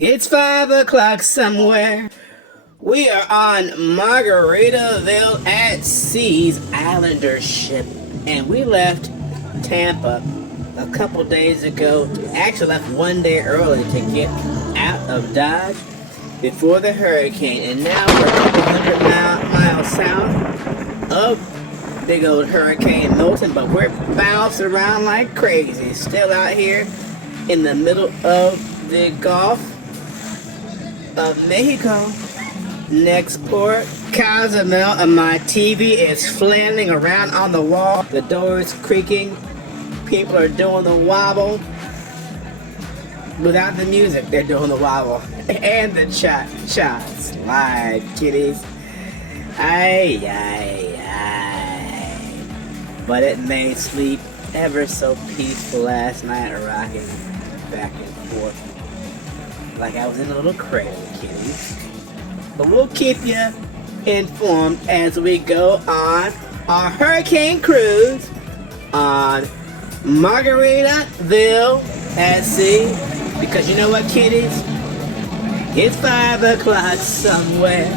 It's 5 o'clock somewhere. We are on Margaritaville at Sea's Islander ship, and we left Tampa a couple days ago. Actually left one day early to get out of Dodge before the hurricane, and now we're a couple hundred miles south of big old Hurricane Milton, but we're bouncing around like crazy. Still out here in the middle of the Gulf of Mexico. Next port, Cozumel, and my TV is flailing around on the wall. The door is creaking. People are doing the wobble. Without the music, they're doing the wobble. And the shot. Slide, kiddies. Ay, ay, ay. But it made sleep ever so peaceful last night, rocking back and forth like I was in a little cradle, kiddies. But we'll keep you informed as we go on our hurricane cruise on Margaritaville at Sea. Because you know what, kiddies? It's 5 o'clock somewhere.